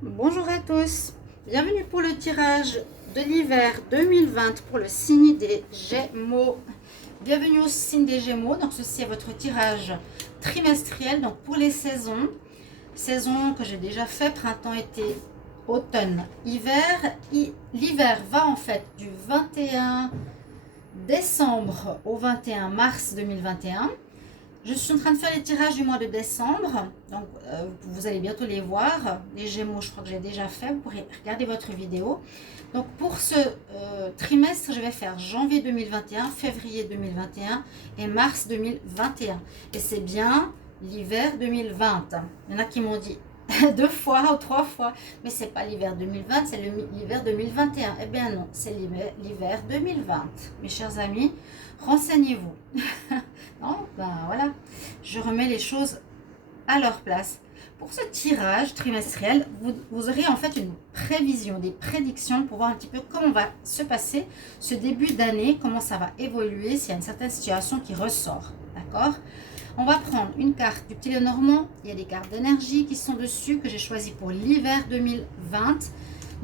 Bonjour à tous, bienvenue pour le tirage de l'hiver 2020 pour le signe des Gémeaux. Bienvenue au signe des Gémeaux, donc ceci est votre tirage trimestriel donc pour les saisons. Saison que j'ai déjà fait, printemps, été, automne, hiver. L'hiver va en fait du 21 décembre au 21 mars 2021. Je suis en train de faire les tirages du mois de décembre, donc vous allez bientôt les voir. Les Gémeaux, je crois que j'ai déjà fait, vous pourrez regarder votre vidéo. Donc pour ce trimestre, je vais faire janvier 2021, février 2021 et mars 2021. Et c'est bien l'hiver 2020. Il y en a qui m'ont dit 2 fois ou 3 fois, mais c'est pas l'hiver 2020, c'est l'hiver 2021. Eh bien non, c'est l'hiver 2020. Mes chers amis, renseignez-vous. Non, ben voilà, je remets les choses à leur place. Pour ce tirage trimestriel, vous aurez en fait une prévision, des prédictions pour voir un petit peu comment va se passer ce début d'année, comment ça va évoluer, s'il y a une certaine situation qui ressort. D'accord? On va prendre une carte du petit Lenormand. Il y a des cartes d'énergie qui sont dessus que j'ai choisies pour l'hiver 2020.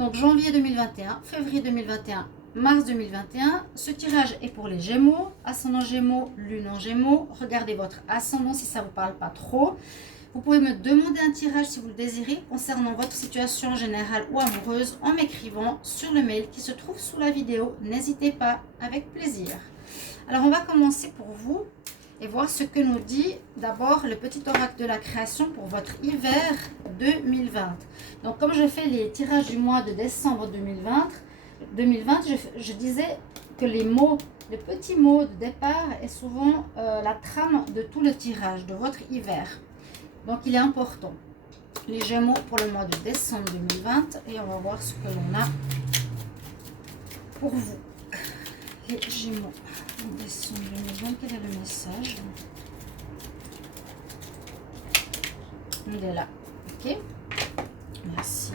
Donc janvier 2021, février 2021, mars 2021. Ce tirage est pour les Gémeaux, ascendant Gémeaux, lune en Gémeaux. Regardez votre ascendant si ça ne vous parle pas trop. Vous pouvez me demander un tirage si vous le désirez concernant votre situation générale ou amoureuse en m'écrivant sur le mail qui se trouve sous la vidéo. N'hésitez pas, avec plaisir. Alors on va commencer pour vous et voir ce que nous dit d'abord le petit oracle de la création pour votre hiver 2020. Donc comme je fais les tirages du mois de décembre 2020, je disais que les mots, les petits mots de départ est souvent la trame de tout le tirage de votre hiver. Donc il est important. Les Gémeaux pour le mois de décembre 2020 et on va voir ce que l'on a pour vous. Les Gémeaux en décembre 2020, quel est le message? Il est là. Ok. Merci.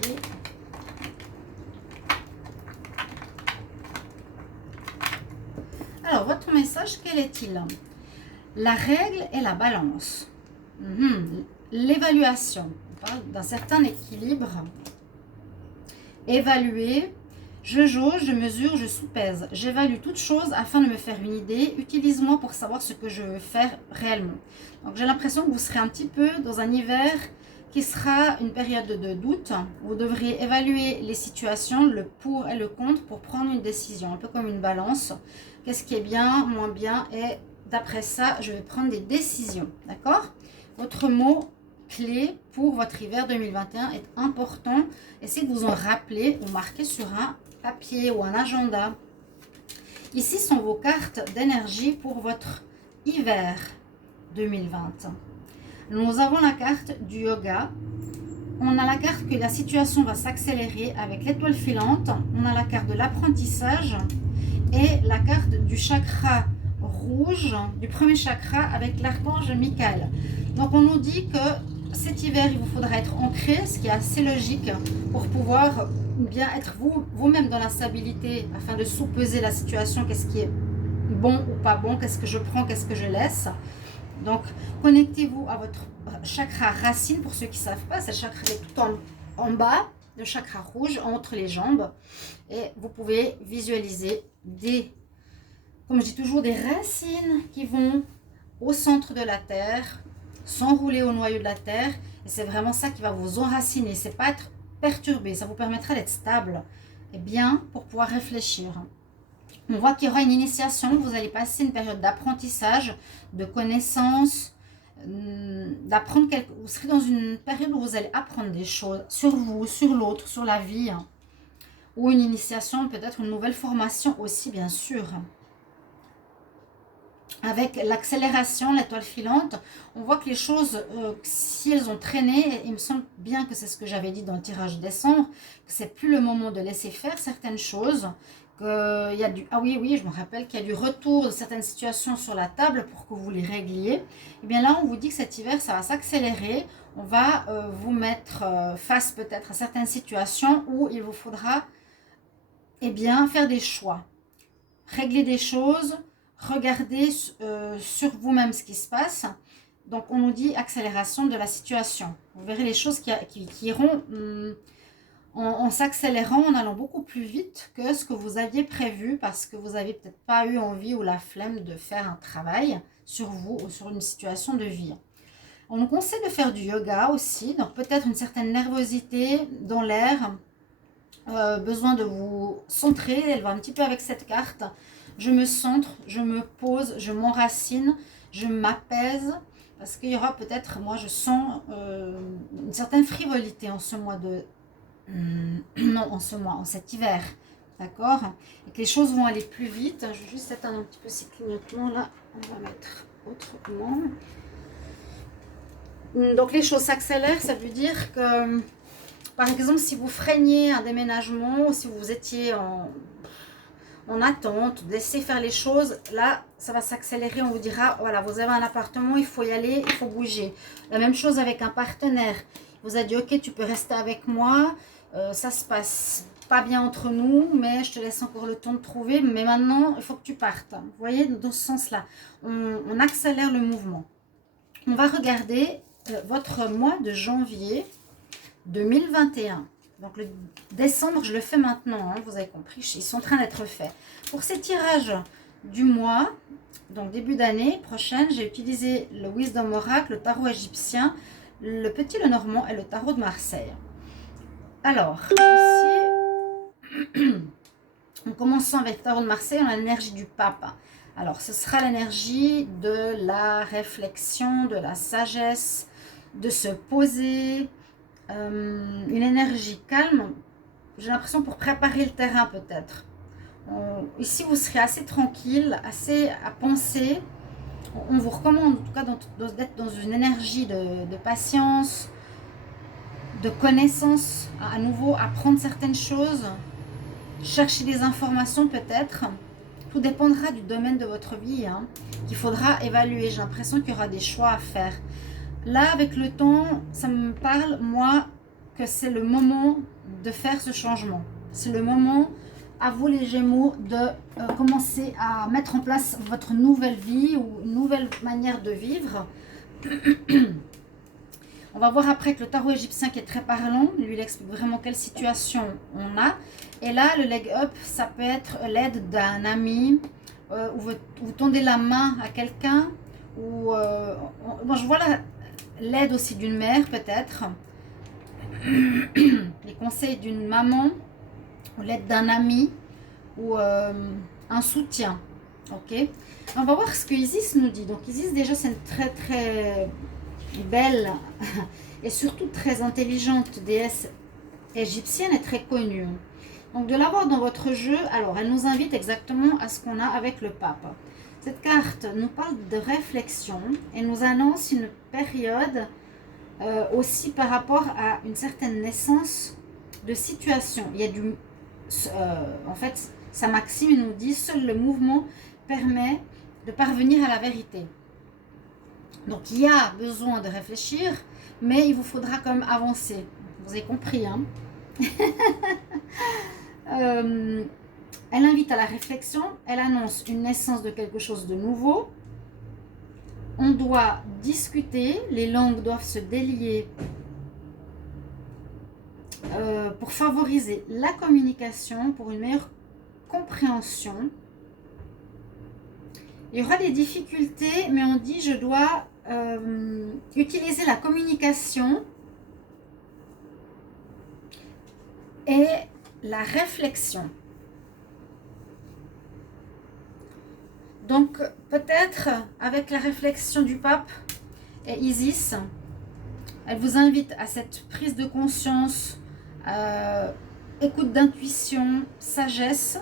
Alors, votre message, quel est-il? La règle et la balance. L'évaluation. On parle d'un certain équilibre. Évaluer. Je jauge, je mesure, je soupèse. J'évalue toute chose afin de me faire une idée. Utilise-moi pour savoir ce que je veux faire réellement. Donc j'ai l'impression que vous serez un petit peu dans un hiver qui sera une période de doute. Vous devriez évaluer les situations, le pour et le contre pour prendre une décision. Un peu comme une balance. Qu'est-ce qui est bien, moins bien. Et d'après ça, je vais prendre des décisions. D'accord? Votre mot clé pour votre hiver 2021 est important. Essayez de vous en rappeler ou marquer sur un papier ou un agenda. Ici sont vos cartes d'énergie pour votre hiver 2020. Nous avons la carte du yoga. On a la carte que la situation va s'accélérer avec l'étoile filante. On a la carte de l'apprentissage et la carte du chakra rouge, du premier chakra avec l'archange Michael. Donc on nous dit que cet hiver, il vous faudra être ancré, ce qui est assez logique pour pouvoir bien être vous-même dans la stabilité afin de sous-peser la situation, qu'est-ce qui est bon ou pas bon, qu'est-ce que je prends, qu'est-ce que je laisse. Donc, connectez-vous à votre chakra racine, pour ceux qui ne savent pas, c'est le chakra qui est tout en bas, le chakra rouge entre les jambes. Et vous pouvez visualiser comme je dis toujours, des racines qui vont au centre de la terre, s'enrouler au noyau de la terre. Et c'est vraiment ça qui va vous enraciner. C'est pas être perturbé. Ça vous permettra d'être stable et bien pour pouvoir réfléchir. On voit qu'il y aura une initiation. Vous allez passer une période d'apprentissage, de connaissance, d'apprendre vous serez dans une période où vous allez apprendre des choses sur vous, sur l'autre, sur la vie. Ou une initiation, peut-être une nouvelle formation aussi, bien sûr. Avec l'accélération, l'étoile filante, on voit que les choses, si elles ont traîné, il me semble bien que c'est ce que j'avais dit dans le tirage décembre, que c'est plus le moment de laisser faire certaines choses, qu'il y a ah oui, je me rappelle qu'il y a du retour de certaines situations sur la table pour que vous les régliez. Et bien là, on vous dit que cet hiver, ça va s'accélérer. On va vous mettre face peut-être à certaines situations où il vous faudra faire des choix, régler des choses, regardez sur vous-même ce qui se passe. Donc, on nous dit accélération de la situation. Vous verrez les choses qui iront en s'accélérant, en allant beaucoup plus vite que ce que vous aviez prévu parce que vous n'avez peut-être pas eu envie ou la flemme de faire un travail sur vous ou sur une situation de vie. On nous conseille de faire du yoga aussi, donc peut-être une certaine nervosité dans l'air, besoin de vous centrer, elle va un petit peu avec cette carte. Je me centre, je me pose, je m'enracine, je m'apaise, parce qu'il y aura peut-être, moi je sens une certaine frivolité en ce mois de... non, en ce mois, en cet hiver, d'accord? Et que les choses vont aller plus vite. Je vais juste éteindre un petit peu ces clignotements là, on va mettre autrement. Donc les choses s'accélèrent, ça veut dire que, par exemple, si vous freiniez un déménagement, ou si vous étiez en attente, laissez faire les choses, là, ça va s'accélérer, on vous dira, voilà, vous avez un appartement, il faut y aller, il faut bouger. La même chose avec un partenaire. Il vous a dit, ok, tu peux rester avec moi, ça se passe pas bien entre nous, mais je te laisse encore le temps de trouver, mais maintenant, il faut que tu partes. Vous voyez, dans ce sens-là, on accélère le mouvement. On va regarder votre mois de janvier 2021. Donc le décembre, je le fais maintenant, hein, vous avez compris, ils sont en train d'être faits. Pour ces tirages du mois, donc début d'année prochaine, j'ai utilisé le Wisdom Oracle, le tarot égyptien, le petit Lenormand et le tarot de Marseille. Alors, ici, en commençant avec le tarot de Marseille, on a l'énergie du pape. Alors, ce sera l'énergie de la réflexion, de la sagesse, de se poser, une énergie calme, j'ai l'impression pour préparer le terrain peut-être. Ici, vous serez assez tranquille, assez à penser. On vous recommande en tout cas d'être dans une énergie de patience, de connaissance, à nouveau apprendre certaines choses, chercher des informations peut-être. Tout dépendra du domaine de votre vie, hein, qu'il faudra évaluer. J'ai l'impression qu'il y aura des choix à faire. Là, avec le temps, ça me parle, moi, que c'est le moment de faire ce changement. C'est le moment, à vous les Gémeaux, de commencer à mettre en place votre nouvelle vie ou une nouvelle manière de vivre. On va voir après que le tarot égyptien qui est très parlant, lui il explique vraiment quelle situation on a. Et là, le leg up, ça peut être l'aide d'un ami, ou vous tendez la main à quelqu'un, ou moi je vois l'aide aussi d'une mère peut-être, les conseils d'une maman, ou l'aide d'un ami, ou un soutien. Ok, on va voir ce que Isis nous dit. Donc Isis déjà c'est une très très belle et surtout très intelligente déesse égyptienne et très connue. Donc de l'avoir dans votre jeu, alors elle nous invite exactement à ce qu'on a avec le pape. Cette carte nous parle de réflexion et nous annonce une période aussi par rapport à une certaine naissance de situation. Il y a du... en fait, sa maxime nous dit, seul le mouvement permet de parvenir à la vérité. Donc il y a besoin de réfléchir, mais il vous faudra quand même avancer. Vous avez compris, hein? Elle invite à la réflexion, elle annonce une naissance de quelque chose de nouveau. On doit discuter, les langues doivent se délier pour favoriser la communication, pour une meilleure compréhension. Il y aura des difficultés, mais on dit je dois utiliser la communication et la réflexion. Donc peut-être avec la réflexion du pape et Isis, elle vous invite à cette prise de conscience, écoute d'intuition, sagesse,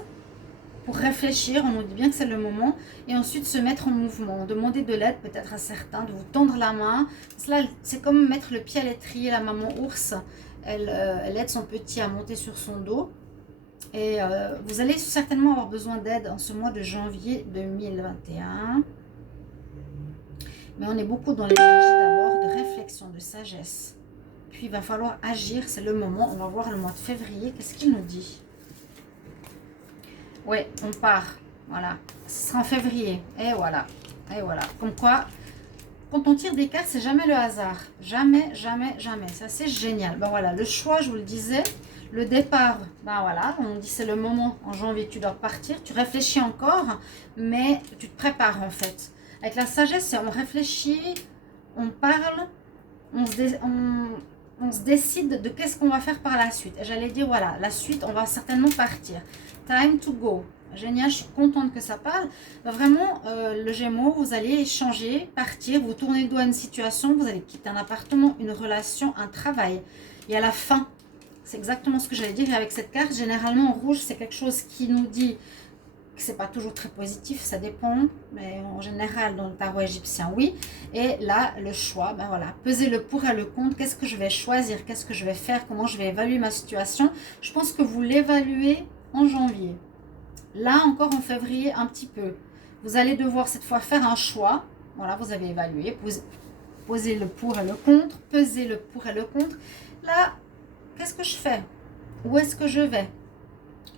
pour réfléchir, on nous dit bien que c'est le moment, et ensuite se mettre en mouvement, demander de l'aide peut-être à certains, de vous tendre la main. Cela, c'est comme mettre le pied à l'étrier, la maman ours, elle aide son petit à monter sur son dos. Et vous allez certainement avoir besoin d'aide en ce mois de janvier 2021. Mais on est beaucoup dans l'énergie d'abord de réflexion, de sagesse. Puis il va falloir agir, c'est le moment. On va voir le mois de février, qu'est-ce qu'il nous dit? Oui, on part. Voilà. Ce sera en février. Et voilà. Et voilà. Comme quoi, quand on tire des cartes, c'est jamais le hasard. Jamais, jamais, jamais. Ça, c'est génial. Ben voilà, le choix, je vous le disais. Le départ, ben voilà, on dit c'est le moment. En janvier, tu dois partir. Tu réfléchis encore, mais tu te prépares en fait. Avec la sagesse, on réfléchit, on parle, on se décide de qu'est-ce qu'on va faire par la suite. Et j'allais dire, voilà, la suite, on va certainement partir. Time to go. Génial, je suis contente que ça parle. Vraiment, le Gémeaux, vous allez changer, partir, vous tournez le dos à une situation, vous allez quitter un appartement, une relation, un travail. Et à la fin, c'est exactement ce que j'allais dire. Et avec cette carte, généralement en rouge, c'est quelque chose qui nous dit que c'est pas toujours très positif, ça dépend. Mais en général, dans le tarot égyptien, oui. Et là, le choix, ben voilà, peser le pour et le contre. Qu'est-ce que je vais choisir? Qu'est-ce que je vais faire? Comment je vais évaluer ma situation? Je pense que vous l'évaluez en janvier. Là, encore en février, un petit peu. Vous allez devoir cette fois faire un choix. Voilà, vous avez évalué, poser le pour et le contre, peser le pour et le contre. Là, qu'est-ce que je fais? Où est-ce que je vais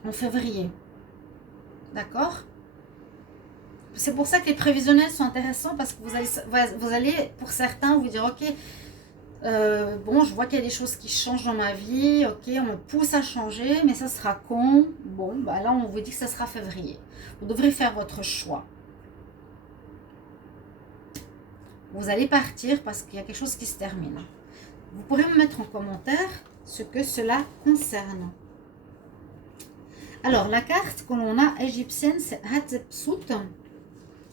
en février? D'accord? C'est pour ça que les prévisionnels sont intéressants parce que vous allez pour certains, vous dire, ok, bon, je vois qu'il y a des choses qui changent dans ma vie, ok, on me pousse à changer, mais ça sera quand? Bon, bah là, on vous dit que ça sera février. Vous devrez faire votre choix. Vous allez partir parce qu'il y a quelque chose qui se termine. Vous pourrez me mettre en commentaire ce que cela concerne. Alors, la carte que l'on a égyptienne, c'est Hatshepsut,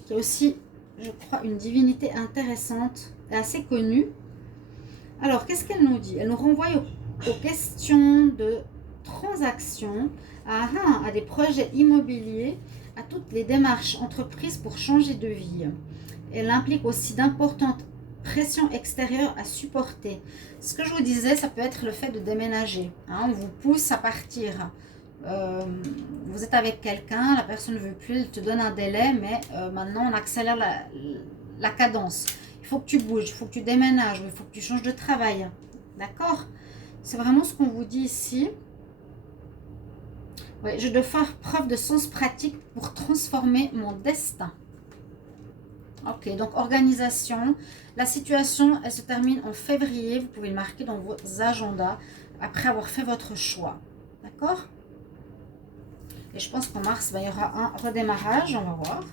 qui est aussi, je crois, une divinité intéressante et assez connue. Alors, qu'est-ce qu'elle nous dit? Elle nous renvoie aux questions de transactions, à des projets immobiliers, à toutes les démarches entreprises pour changer de vie. Elle implique aussi d'importantes pressions extérieures à supporter. Ce que je vous disais, ça peut être le fait de déménager. On vous pousse à partir. Vous êtes avec quelqu'un, la personne ne veut plus, elle te donne un délai, mais maintenant on accélère la cadence. Il faut que tu bouges, il faut que tu déménages, il faut que tu changes de travail. D'accord? C'est vraiment ce qu'on vous dit ici. Ouais, je dois faire preuve de sens pratique pour transformer mon destin. Ok, donc organisation. La situation, elle se termine en février. Vous pouvez le marquer dans vos agendas après avoir fait votre choix. D'accord? Et je pense qu'en mars, il y aura un redémarrage. On va voir.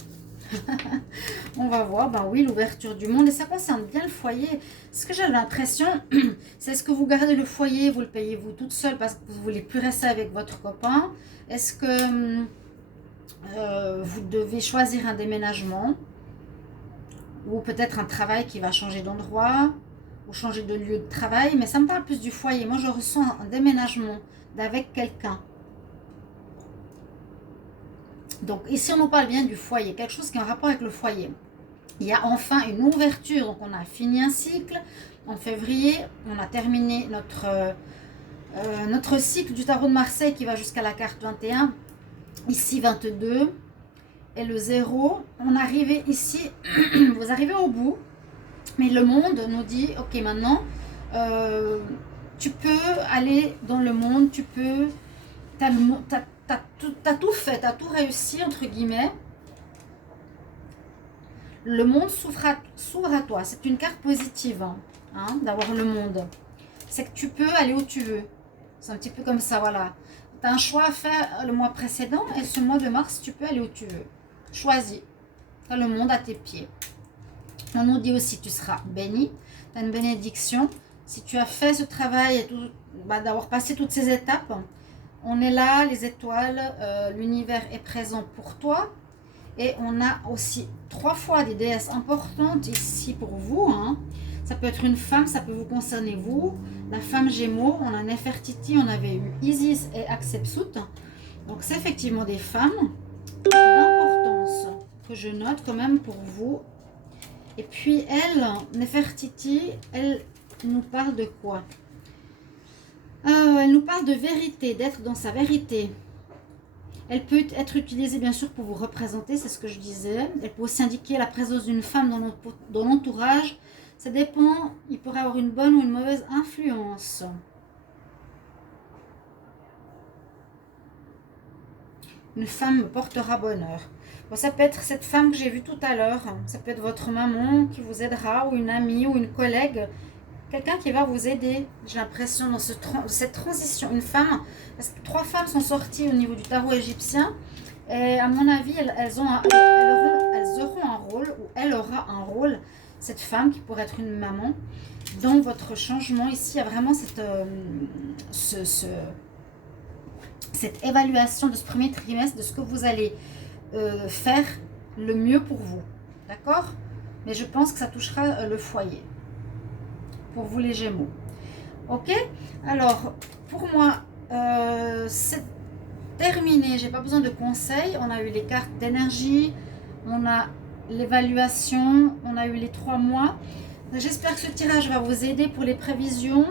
On va voir, ben oui, l'ouverture du monde. Et ça concerne bien le foyer. Ce que j'ai l'impression, c'est est-ce que vous gardez le foyer, vous le payez vous toute seule parce que vous ne voulez plus rester avec votre copain? Est-ce que vous devez choisir un déménagement? Ou peut-être un travail qui va changer d'endroit, ou changer de lieu de travail. Mais ça me parle plus du foyer. Moi, je ressens un déménagement d'avec quelqu'un. Donc ici, on nous parle bien du foyer, quelque chose qui a un rapport avec le foyer. Il y a enfin une ouverture, donc on a fini un cycle. En février, on a terminé notre cycle du tarot de Marseille qui va jusqu'à la carte 21. Ici, 22. Et le 0, on arrivait ici, vous arrivez au bout. Mais le monde nous dit, ok, maintenant, tu peux aller dans le monde, tu peux... T'as tout fait, t'as tout réussi, entre guillemets. Le monde s'ouvre à toi. C'est une carte positive, d'avoir le monde. C'est que tu peux aller où tu veux. C'est un petit peu comme ça, voilà. Tu as un choix à faire le mois précédent et ce mois de mars, tu peux aller où tu veux. Choisis. Tu as le monde à tes pieds. On nous dit aussi tu seras béni. Tu as une bénédiction. Si tu as fait ce travail, d'avoir passé toutes ces étapes, on est là, les étoiles, l'univers est présent pour toi. Et on a aussi 3 fois des déesses importantes ici pour vous. Ça peut être une femme, ça peut vous concerner vous. La femme Gémeaux, on a Nefertiti, on avait eu Isis et Hatshepsut. Donc c'est effectivement des femmes d'importance que je note quand même pour vous. Et puis elle, Nefertiti, elle nous parle de quoi? Elle nous parle de vérité, d'être dans sa vérité. Elle peut être utilisée bien sûr pour vous représenter, c'est ce que je disais. Elle peut aussi indiquer la présence d'une femme dans l'entourage. Ça dépend, il pourrait avoir une bonne ou une mauvaise influence. une femme me portera bonheur. Bon, ça peut être cette femme que j'ai vue tout à l'heure, ça peut être votre maman qui vous aidera, ou une amie, ou une collègue, quelqu'un qui va vous aider. J'ai l'impression dans cette transition, une femme, parce que 3 femmes sont sorties au niveau du tarot égyptien, et à mon avis, elles auront un rôle, ou elle aura un rôle, cette femme qui pourrait être une maman, dans votre changement. Ici, il y a vraiment cette évaluation de ce premier trimestre, de ce que vous allez faire le mieux pour vous. D'accord? Mais je pense que ça touchera le foyer. Pour vous les Gémeaux. Ok? Alors, pour moi, c'est terminé. J'ai pas besoin de conseils. On a eu les cartes d'énergie. On a l'évaluation. On a eu les 3 mois. J'espère que ce tirage va vous aider pour les prévisions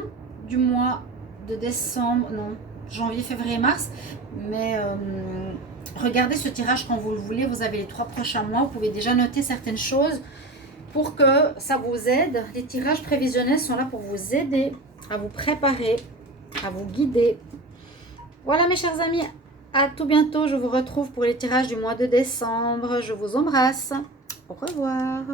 du mois de décembre. Non, janvier, février, mars. Mais regardez ce tirage quand vous le voulez. Vous avez les 3 prochains mois. Vous pouvez déjà noter certaines choses pour que ça vous aide. Les tirages prévisionnels sont là pour vous aider, à vous préparer, à vous guider. Voilà mes chers amis, à tout bientôt. Je vous retrouve pour les tirages du mois de décembre. Je vous embrasse. Au revoir.